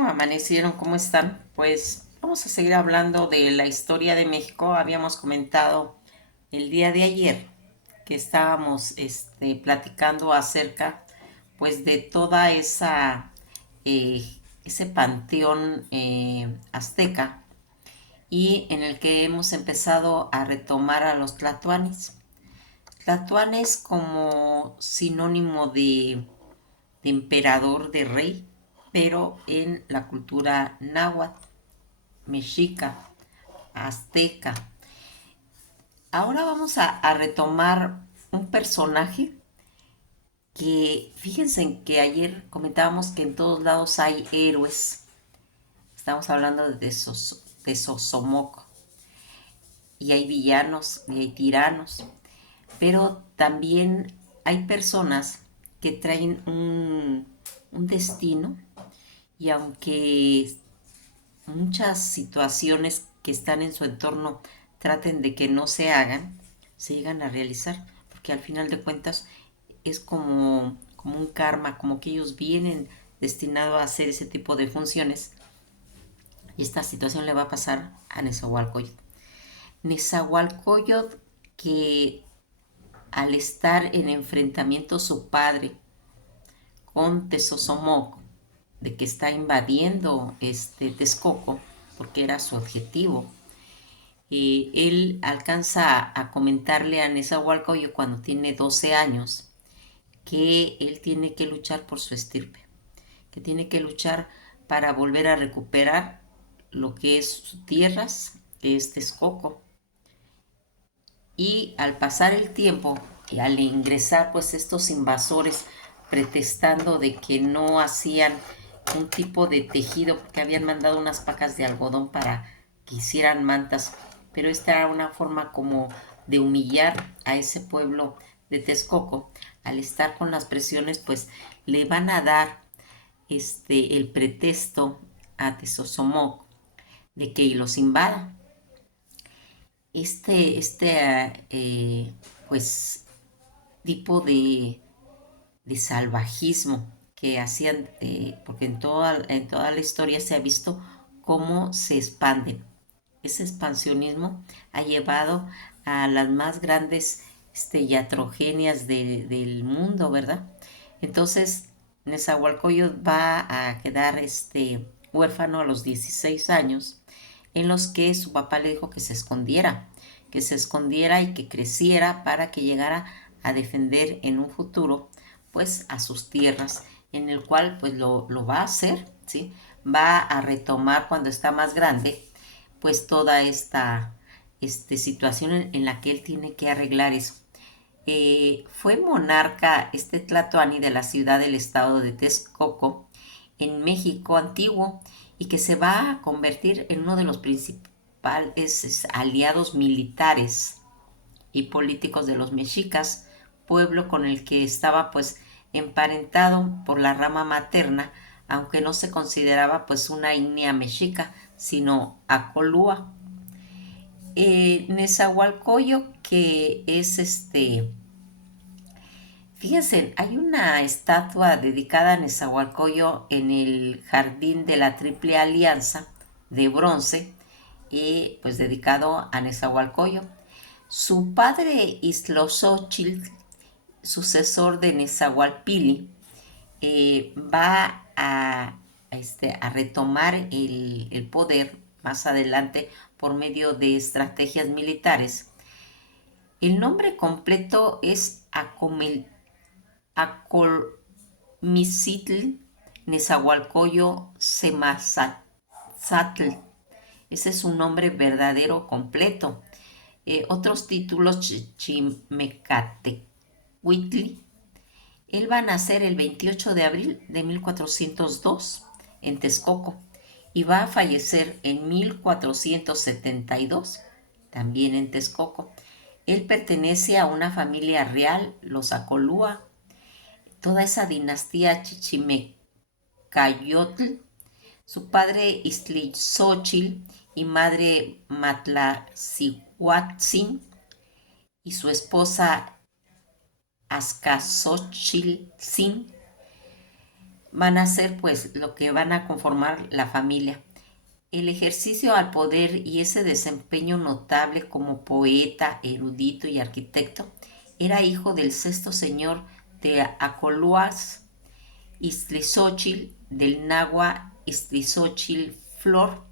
¿Cómo amanecieron? ¿Cómo están? Pues vamos a seguir hablando de la historia de México. Habíamos comentado el día de ayer que estábamos platicando acerca pues de toda ese panteón azteca y en el que hemos empezado a retomar a los tlatoanes. Tlatoanes como sinónimo de emperador, de rey, pero en la cultura náhuatl, mexica, azteca. Ahora vamos a retomar un personaje que, fíjense en que ayer comentábamos que en todos lados hay héroes. Estamos hablando de Sosomoco. Y hay villanos y hay tiranos. Pero también hay personas que traen un destino y aunque muchas situaciones que están en su entorno traten de que no se hagan, se llegan a realizar, porque al final de cuentas es como un karma, como que ellos vienen destinados a hacer ese tipo de funciones y esta situación le va a pasar a Nezahualcóyotl. Nezahualcóyotl que al estar en enfrentamiento su padre con Tezosomoc, de que está invadiendo Texcoco, porque era su objetivo. Él alcanza a comentarle a Nezahualcóyotl cuando tiene 12 años que él tiene que luchar por su estirpe, que tiene que luchar para volver a recuperar lo que es sus tierras, que es Texcoco. Y al pasar el tiempo y al ingresar pues estos invasores pretextando de que no hacían un tipo de tejido porque habían mandado unas pacas de algodón para que hicieran mantas, pero esta era una forma como de humillar a ese pueblo de Texcoco. Al estar con las presiones pues le van a dar el pretexto a Tezosomoc de que los invada. Pues tipo de salvajismo que hacían, porque en toda la historia se ha visto cómo se expanden. Ese expansionismo ha llevado a las más grandes iatrogenias del mundo, ¿verdad? Entonces, Nezahualcóyotl va a quedar huérfano a los 16 años, en los que su papá le dijo que se escondiera y que creciera para que llegara a defender en un futuro pues a sus tierras, en el cual pues lo va a hacer, ¿sí? Va a retomar cuando está más grande pues toda esta situación en la que él tiene que arreglar eso. Fue monarca Tlatoani de la ciudad del estado de Texcoco en México antiguo y que se va a convertir en uno de los principales aliados militares y políticos de los mexicas, pueblo con el que estaba pues emparentado por la rama materna, aunque no se consideraba pues una etnia mexica, sino acolúa. Nezahualcóyotl, que es fíjense, hay una estatua dedicada a Nezahualcóyotl en el jardín de la Triple Alianza de bronce, y pues dedicado a Nezahualcóyotl. Su padre Islosóchil, sucesor de Nezahualpili, va a retomar el poder más adelante por medio de estrategias militares. El nombre completo es Acolmicitl Nezahualcóyotl Semazatzatl. Ese es su nombre verdadero completo. Otros títulos: Chimecatecuitli. Él va a nacer el 28 de abril de 1402 en Texcoco y va a fallecer en 1472 también en Texcoco. Él pertenece a una familia real, los Acolúa, toda esa dinastía Chichimecayotl. Su padre Istlitzóchil y madre Matlacihuatzin y su esposa Azcaxochiltzin van a ser pues lo que van a conformar la familia. El ejercicio al poder y ese desempeño notable como poeta, erudito y arquitecto era hijo del sexto señor de Acoluas, Istrizóchil, del náhuatl Istrizóchil Flor,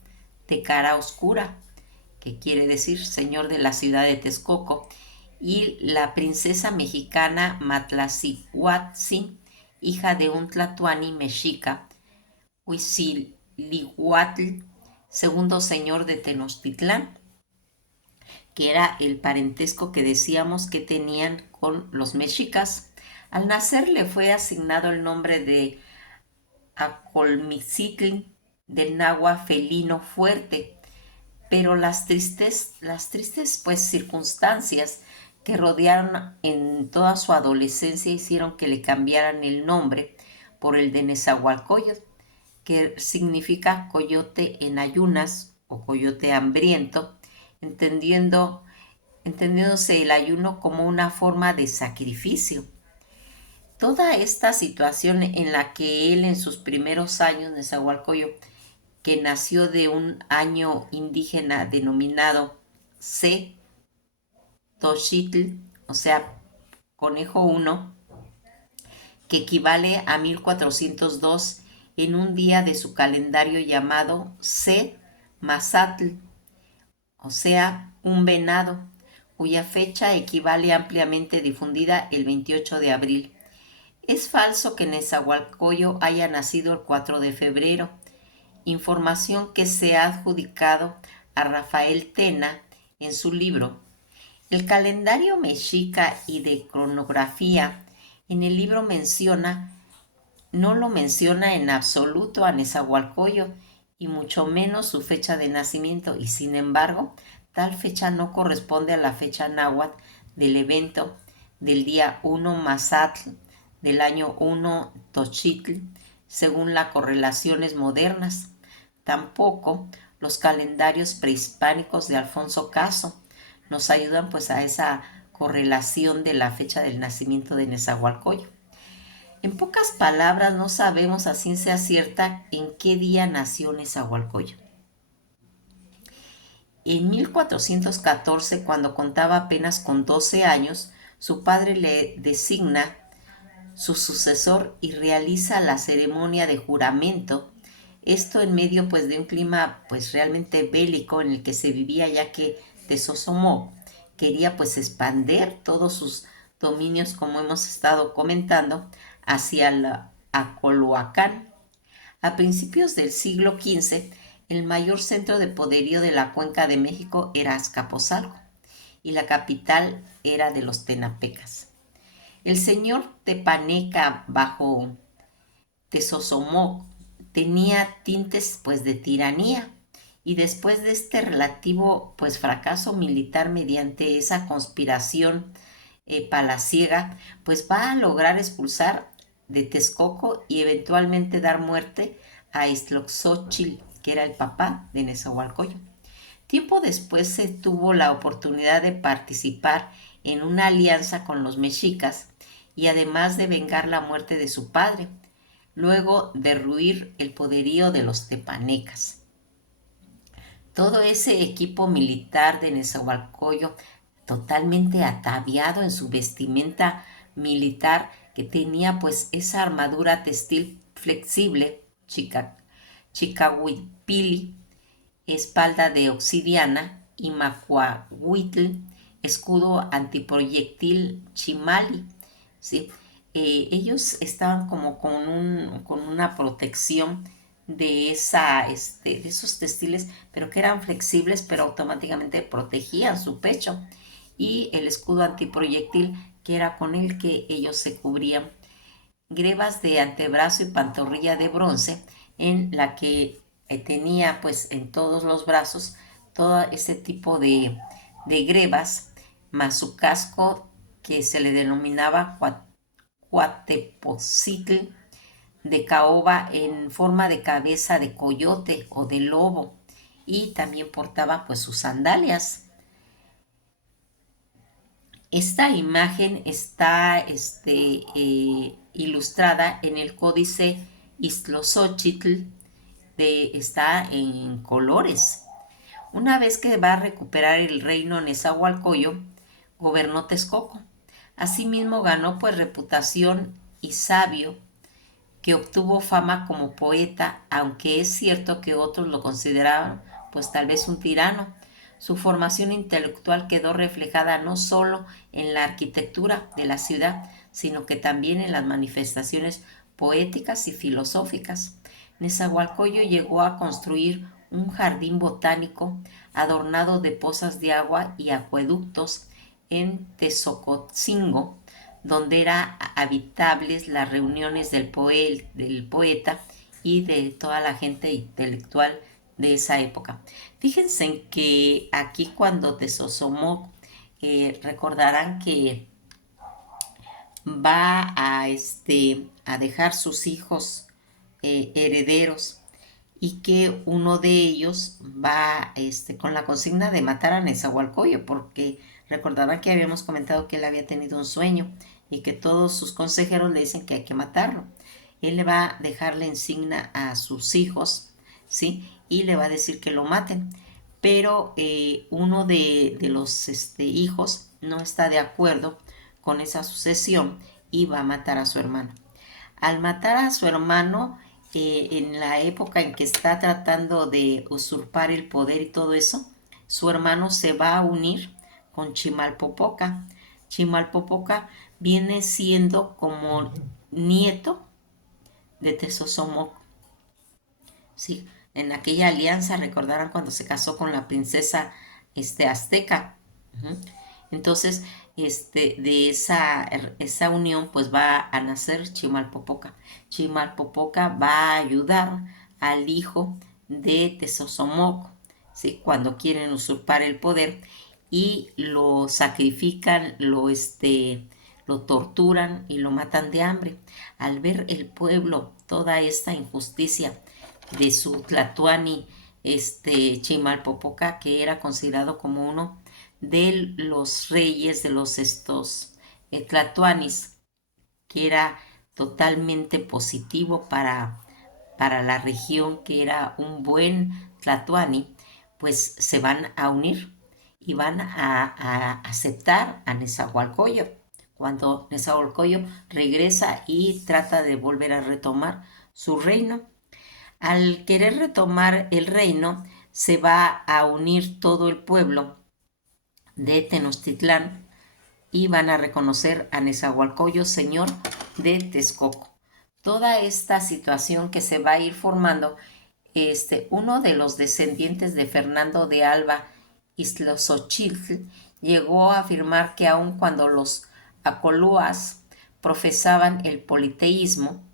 de cara oscura, que quiere decir señor de la ciudad de Texcoco, y la princesa mexicana Matlacihuatzin, hija de un tlatoani mexica, Huizilihuatl, segundo señor de Tenochtitlán, que era el parentesco que decíamos que tenían con los mexicas. Al nacer le fue asignado el nombre de Acolmicitl, del náhuatl felino fuerte, pero las tristes pues circunstancias que rodearon en toda su adolescencia hicieron que le cambiaran el nombre por el de Nezahualcóyotl, que significa coyote en ayunas o coyote hambriento, entendiéndose el ayuno como una forma de sacrificio. Toda esta situación en la que él en sus primeros años, Nezahualcóyotl, que nació de un año indígena denominado C. Tochitl, o sea, conejo 1, que equivale a 1402 en un día de su calendario llamado C. Mazatl, o sea, un venado, cuya fecha equivale ampliamente difundida el 28 de abril. Es falso que Nezahualcóyotl haya nacido el 4 de febrero, información que se ha adjudicado a Rafael Tena en su libro El calendario mexica y de cronografía. En el libro no lo menciona en absoluto a Nezahualcóyotl y mucho menos su fecha de nacimiento, y sin embargo, tal fecha no corresponde a la fecha náhuatl del evento del día 1 Mazatl del año 1 Tochitl, según las correlaciones modernas. Tampoco los calendarios prehispánicos de Alfonso Caso nos ayudan pues a esa correlación de la fecha del nacimiento de Nezahualcóyotl. En pocas palabras, no sabemos a ciencia cierta en qué día nació Nezahualcóyotl. En 1414, cuando contaba apenas con 12 años, su padre le designa su sucesor y realiza la ceremonia de juramento. Esto en medio pues de un clima pues realmente bélico en el que se vivía, ya que Tezosomoc quería pues expander todos sus dominios, como hemos estado comentando, hacia la Acoloacán. A principios del siglo XV, el mayor centro de poderío de la Cuenca de México era Azcapotzalco y la capital era de los Tenapecas. El señor Tepaneca bajo Tezosomoc tenía tintes pues de tiranía, y después de este relativo pues fracaso militar mediante esa conspiración palaciega, pues va a lograr expulsar de Texcoco y eventualmente dar muerte a Istloxochil, que era el papá de Nezahualcóyotl. Tiempo después se tuvo la oportunidad de participar en una alianza con los mexicas y además de vengar la muerte de su padre, luego derruir el poderío de los tepanecas. Todo ese equipo militar de Nezahualcóyotl, totalmente ataviado en su vestimenta militar, que tenía pues esa armadura textil flexible, chicahuipili, espalda de obsidiana, y macuahuitl, escudo antiproyectil chimali, ¿sí? Ellos estaban como con una protección de esos textiles, pero que eran flexibles, pero automáticamente protegían su pecho, y el escudo antiproyectil, que era con el que ellos se cubrían. Grebas de antebrazo y pantorrilla de bronce, en la que tenía pues en todos los brazos todo ese tipo de grebas, más su casco, que se le denominaba Cuatepozitl, de caoba en forma de cabeza de coyote o de lobo, y también portaba pues sus sandalias. Esta imagen está ilustrada en el Códice Iztlosóchitl está en colores. Una vez que va a recuperar el reino Nezahualcóyotl, gobernó Texcoco. Asimismo ganó pues reputación y sabio, que obtuvo fama como poeta, aunque es cierto que otros lo consideraban pues tal vez un tirano. Su formación intelectual quedó reflejada no solo en la arquitectura de la ciudad, sino que también en las manifestaciones poéticas y filosóficas. Nezahualcóyotl llegó a construir un jardín botánico adornado de pozas de agua y acueductos en Tezocotzingo, donde eran habitables las reuniones del poeta y de toda la gente intelectual de esa época. Fíjense que aquí cuando Tezozomoc, recordarán que va a dejar sus hijos herederos, y que uno de ellos va con la consigna de matar a Nezahualcóyotl, porque recordarán que habíamos comentado que él había tenido un sueño y que todos sus consejeros le dicen que hay que matarlo. Él le va a dejar la insignia a sus hijos, ¿sí? Y le va a decir que lo maten. Pero uno de los hijos no está de acuerdo con esa sucesión y va a matar a su hermano. Al matar a su hermano, en la época en que está tratando de usurpar el poder y todo eso, su hermano se va a unir con Chimalpopoca. Chimalpopoca viene siendo como nieto de Tezozomoc. Sí, en aquella alianza, recordarán cuando se casó con la princesa azteca. Uh-huh. Entonces, de esa unión, pues va a nacer Chimalpopoca. Chimalpopoca va a ayudar al hijo de Tezozomoc, ¿sí? Cuando quieren usurpar el poder, y lo sacrifican, lo torturan y lo matan de hambre. Al ver el pueblo toda esta injusticia de su Tlatuani, Chimalpopoca, que era considerado como uno de los reyes de los Tlatuanis, que era totalmente positivo para la región, que era un buen Tlatuani, pues se van a unir y van a aceptar a Nezahualcóyotl. Cuando Nezahualcóyotl regresa y trata de volver a retomar su reino, al querer retomar el reino, se va a unir todo el pueblo de Tenochtitlán y van a reconocer a Nezahualcóyotl, señor de Texcoco. Toda esta situación que se va a ir formando, uno de los descendientes de Fernando de Alba Iztloszochitl llegó a afirmar que aun cuando los acolúas profesaban el politeísmo,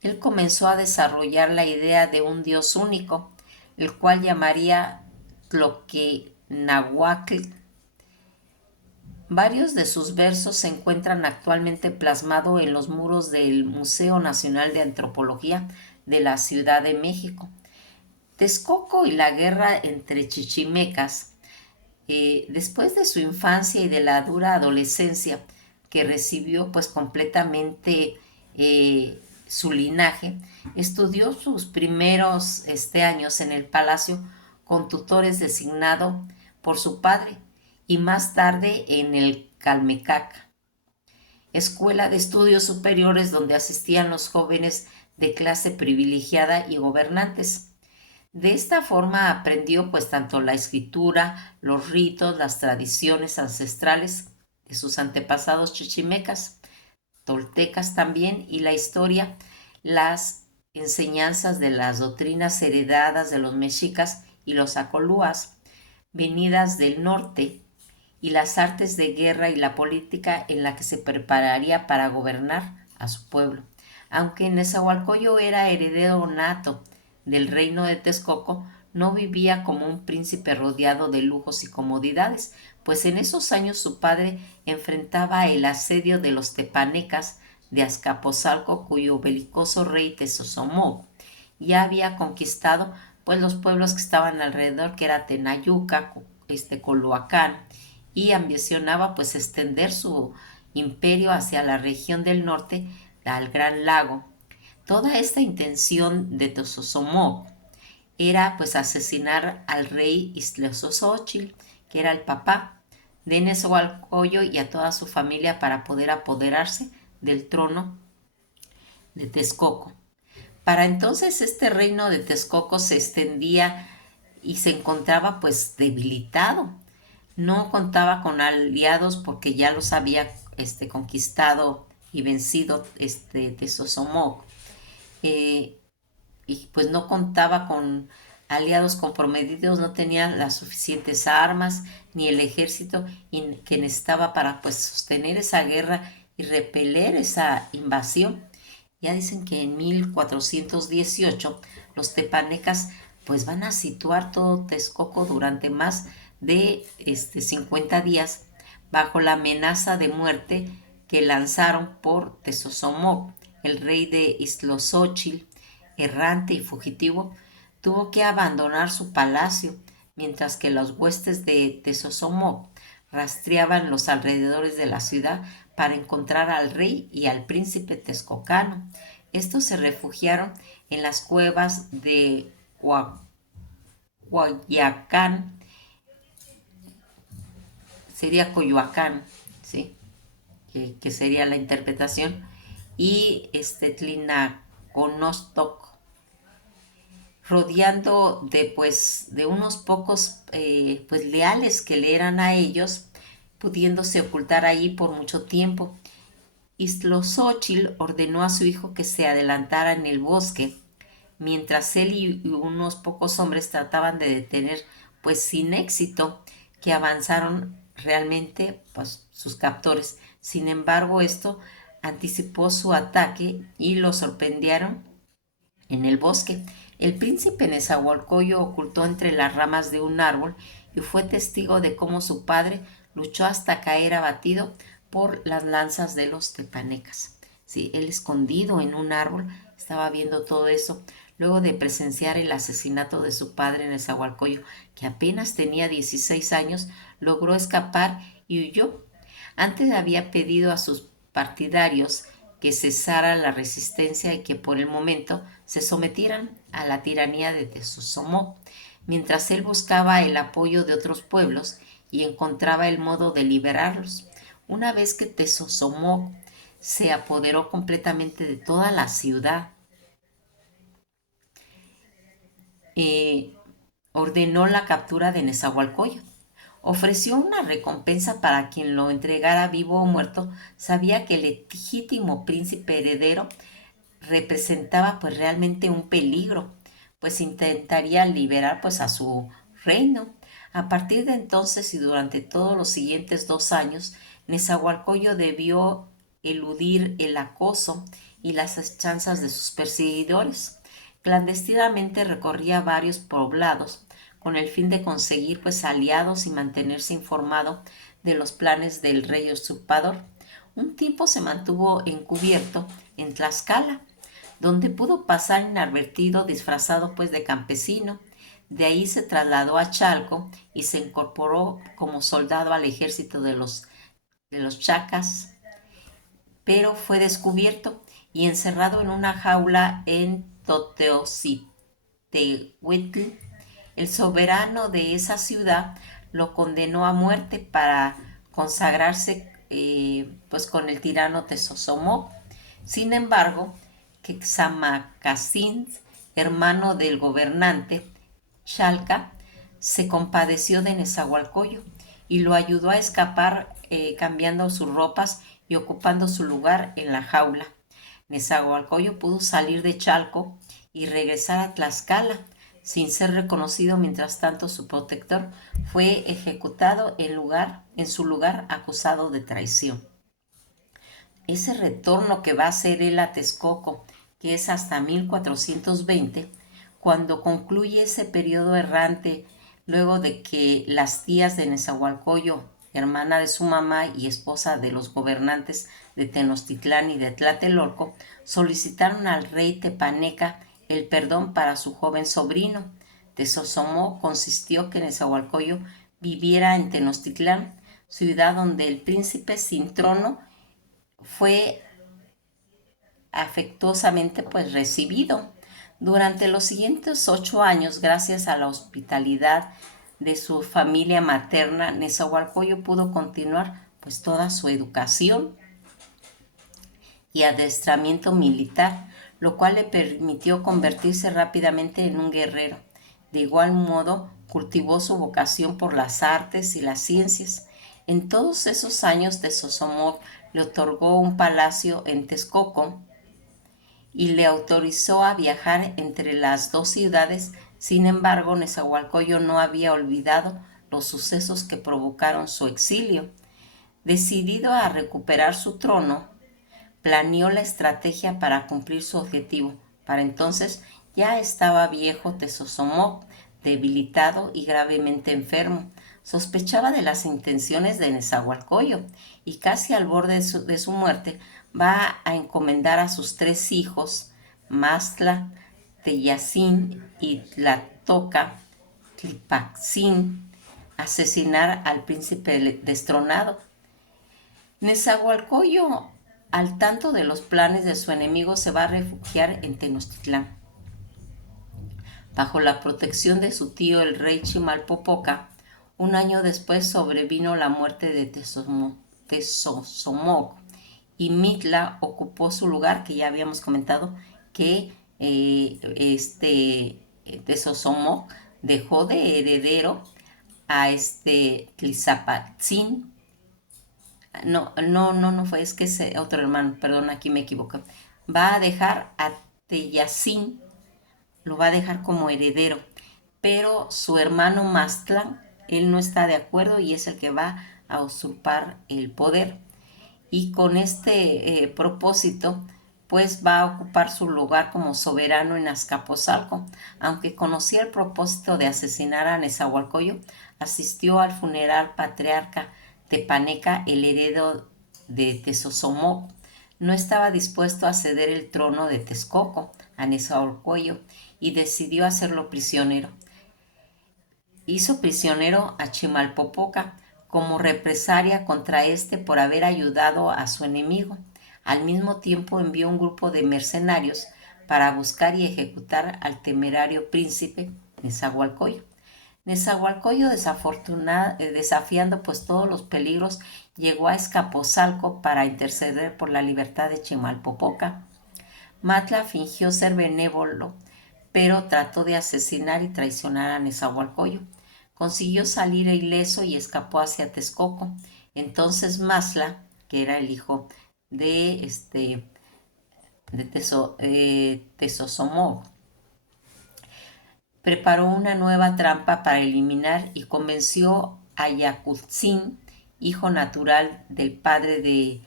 él comenzó a desarrollar la idea de un Dios único, el cual llamaría Tloquenahuatl. Varios de sus versos se encuentran actualmente plasmados en los muros del Museo Nacional de Antropología de la Ciudad de México. Texcoco y la guerra entre chichimecas, después de su infancia y de la dura adolescencia que recibió pues completamente su linaje, estudió sus primeros años en el palacio con tutores designados por su padre y más tarde en el Calmecac, escuela de estudios superiores donde asistían los jóvenes de clase privilegiada y gobernantes. De esta forma aprendió pues tanto la escritura, los ritos, las tradiciones ancestrales de sus antepasados chichimecas, toltecas también, y la historia, las enseñanzas de las doctrinas heredadas de los mexicas y los acolúas, venidas del norte, y las artes de guerra y la política en la que se prepararía para gobernar a su pueblo. Aunque Nezahualcóyotl era heredero nato del reino de Texcoco, no vivía como un príncipe rodeado de lujos y comodidades, pues en esos años su padre enfrentaba el asedio de los tepanecas de Azcapotzalco, cuyo belicoso rey Tezozomoc ya había conquistado pues los pueblos que estaban alrededor, que era Tenayuca, Coloacán, y ambicionaba pues extender su imperio hacia la región del norte, al Gran Lago. Toda esta intención de Tezosomoc era pues asesinar al rey Iztlezozóchitl, que era el papá de Nezahualcóyotl, y a toda su familia para poder apoderarse del trono de Texcoco. Para entonces este reino de Texcoco se extendía y se encontraba pues debilitado. No contaba con aliados porque ya los había conquistado y vencido Tezosomoc. Eh, y pues no contaba con aliados comprometidos, no tenía las suficientes armas ni el ejército que necesitaba para pues sostener esa guerra y repeler esa invasión. Ya dicen que en 1418 los tepanecas pues van a situar todo Texcoco durante más de 50 días bajo la amenaza de muerte que lanzaron por Tezosomoc, el rey de Iztlozóchitl, errante y fugitivo, tuvo que abandonar su palacio, mientras que los huestes de Tezosomoc rastreaban los alrededores de la ciudad para encontrar al rey y al príncipe texcocano. Estos se refugiaron en las cuevas de Guayacán, sería Coyoacán, ¿sí? Que sería la interpretación, y Tlinaconostoc, rodeando de unos pocos pues leales que le eran a ellos, pudiéndose ocultar allí por mucho tiempo. Iztlozóchitl ordenó a su hijo que se adelantara en el bosque, mientras él y unos pocos hombres trataban de detener, pues sin éxito, que avanzaron realmente pues, sus captores. Sin embargo, esto anticipó su ataque y lo sorprendieron en el bosque. El príncipe Nezahualcóyotl ocultó entre las ramas de un árbol y fue testigo de cómo su padre luchó hasta caer abatido por las lanzas de los tepanecas. Sí, él escondido en un árbol estaba viendo todo eso luego de presenciar el asesinato de su padre Nezahualcóyotl, que apenas tenía 16 años, logró escapar y huyó. Antes había pedido a sus partidarios que cesara la resistencia y que por el momento se sometieran a la tiranía de Tezosomoc, mientras él buscaba el apoyo de otros pueblos y encontraba el modo de liberarlos. Una vez que Tezosomoc se apoderó completamente de toda la ciudad, eh, ordenó la captura de Nezahualcóyotl. Ofreció una recompensa para quien lo entregara vivo o muerto. Sabía que el legítimo príncipe heredero representaba pues realmente un peligro, pues intentaría liberar pues a su reino. A partir de entonces y durante todos los siguientes 2 años, Nezahualcóyotl debió eludir el acoso y las asechanzas de sus perseguidores. Clandestinamente recorría varios poblados con el fin de conseguir pues aliados y mantenerse informado de los planes del rey usurpador. Un tiempo se mantuvo encubierto en Tlaxcala, donde pudo pasar inadvertido disfrazado pues de campesino. De ahí se trasladó a Chalco y se incorporó como soldado al ejército de los chacas, pero fue descubierto y encerrado en una jaula en Toteocitl. El soberano de esa ciudad lo condenó a muerte para consagrarse pues con el tirano Tezosomoc. Sin embargo, Quexamacacín, hermano del gobernante Chalca, se compadeció de Nezahualcóyotl y lo ayudó a escapar cambiando sus ropas y ocupando su lugar en la jaula. Nezahualcóyotl pudo salir de Chalco y regresar a Tlaxcala sin ser reconocido. Mientras tanto, su protector fue ejecutado en su lugar acusado de traición. Ese retorno que va a hacer él a Texcoco, que es hasta 1420, cuando concluye ese periodo errante, luego de que las tías de Nezahualcóyotl, hermana de su mamá y esposa de los gobernantes de Tenochtitlán y de Tlatelolco, solicitaron al rey tepaneca el perdón para su joven sobrino. Tezosomoc consistió que Nezahualcóyotl viviera en Tenochtitlán, ciudad donde el príncipe sin trono fue afectuosamente pues recibido. Durante los siguientes 8 años, gracias a la hospitalidad de su familia materna, Nezahualcóyotl pudo continuar pues toda su educación y adestramiento militar, lo cual le permitió convertirse rápidamente en un guerrero. De igual modo, cultivó su vocación por las artes y las ciencias. En todos esos años, Tezosomoc le otorgó un palacio en Texcoco y le autorizó a viajar entre las dos ciudades. Sin embargo, Nezahualcóyotl no había olvidado los sucesos que provocaron su exilio. Decidido a recuperar su trono, planeó la estrategia para cumplir su objetivo. Para entonces ya estaba viejo Tezosomoc, debilitado y gravemente enfermo. Sospechaba de las intenciones de Nezahualcóyotl y casi al borde de su muerte va a encomendar a sus 3 hijos, Mastla, Teyacín y Tlatoca Tlipaxin, asesinar al príncipe destronado. Nezahualcóyotl, al tanto de los planes de su enemigo, se va a refugiar en Tenochtitlán. Bajo la protección de su tío el rey Chimalpopoca, un año después sobrevino la muerte de Tezosomoc y Mitla ocupó su lugar, que ya habíamos comentado que Tezosomoc dejó de heredero a Tlizapatzin. No fue, es que es otro hermano, perdón, aquí me equivoqué. Va a dejar a Teyacín, lo va a dejar como heredero, pero su hermano Mastlan, él no está de acuerdo y es el que va a usurpar el poder. Y con este propósito, pues va a ocupar su lugar como soberano en Azcapotzalco. Aunque conocía el propósito de asesinar a Nezahualcóyotl, asistió al funeral patriarca Tepaneca, el heredero de Tezosomoc. No estaba dispuesto a ceder el trono de Texcoco a Nezahualcóyotl y decidió hacerlo prisionero. Hizo prisionero a Chimalpopoca como represalia contra este por haber ayudado a su enemigo. Al mismo tiempo envió un grupo de mercenarios para buscar y ejecutar al temerario príncipe Nezahualcóyotl. Nezahualcóyotl, desafiando pues todos los peligros, llegó a Azcapotzalco para interceder por la libertad de Chimalpopoca. Matla fingió ser benévolo, pero trató de asesinar y traicionar a Nezahualcóyotl. Consiguió salir ileso y escapó hacia Texcoco. Entonces Masla, que era el hijo de Tezosomoc, preparó una nueva trampa para eliminar y convenció a Yacutzin, hijo natural del padre de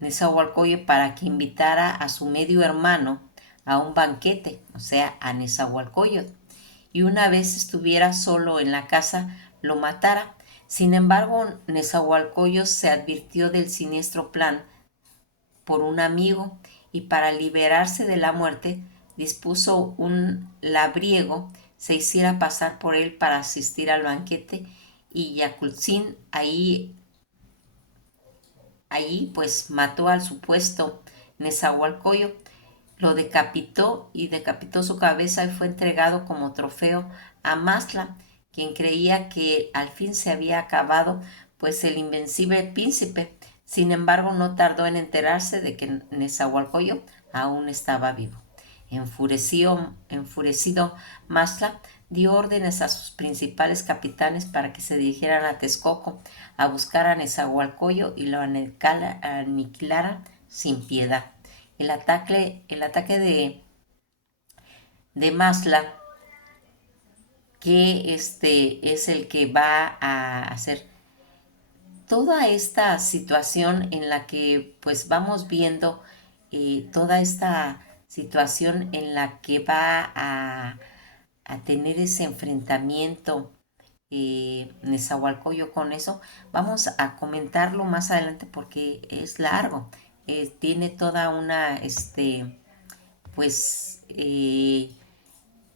Nezahualcóyotl, para que invitara a su medio hermano a un banquete, o sea, a Nezahualcóyotl, y una vez estuviera solo en la casa, lo matara. Sin embargo, Nezahualcóyotl se advirtió del siniestro plan por un amigo y para liberarse de la muerte dispuso un labriego se hiciera pasar por él para asistir al banquete y Yacutzin allí pues mató al supuesto Nezahualcóyotl, lo decapitó y decapitó su cabeza y fue entregado como trofeo a Mastla, quien creía que al fin se había acabado pues el invencible príncipe. Sin embargo, no tardó en enterarse de que Nezahualcóyotl aún estaba vivo. Enfurecido Mastla dio órdenes a sus principales capitanes para que se dirigieran a Texcoco a buscar a Nezahualcóyotl y lo aniquilaran sin piedad. El ataque de Masla, que es el que va a hacer toda esta situación en la que pues vamos viendo toda esta situación en la que va a tener ese enfrentamiento Nezahualcóyotl con eso. Vamos a comentarlo más adelante porque es largo. Tiene toda una pues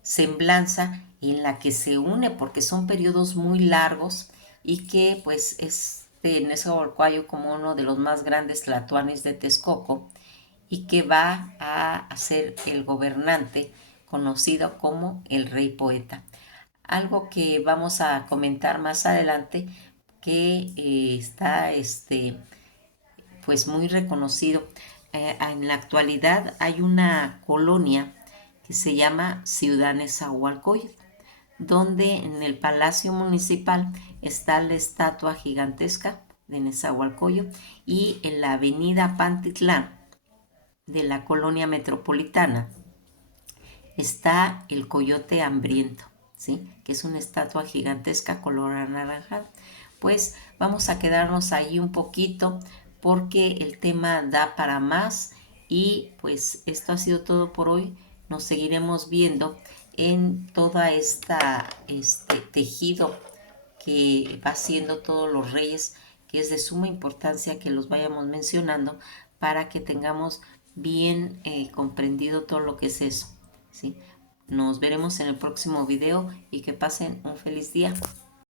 semblanza en la que se une porque son periodos muy largos y que pues Nezahualcóyotl como uno de los más grandes tlatoanes de Texcoco y que va a ser el gobernante conocido como el rey poeta. Algo que vamos a comentar más adelante que está pues muy reconocido. En la actualidad hay una colonia que se llama Ciudad Nezahualcóyotl, donde en el Palacio Municipal está la estatua gigantesca de Nezahualcóyotl y en la avenida Pantitlán de la colonia metropolitana está el coyote hambriento, ¿sí? Que es una estatua gigantesca color anaranjado. Pues vamos a quedarnos ahí un poquito porque el tema da para más y pues esto ha sido todo por hoy. Nos seguiremos viendo en toda este tejido que va haciendo todos los reyes, que es de suma importancia que los vayamos mencionando para que tengamos bien comprendido todo lo que es eso, ¿sí? Nos veremos en el próximo video y que pasen un feliz día.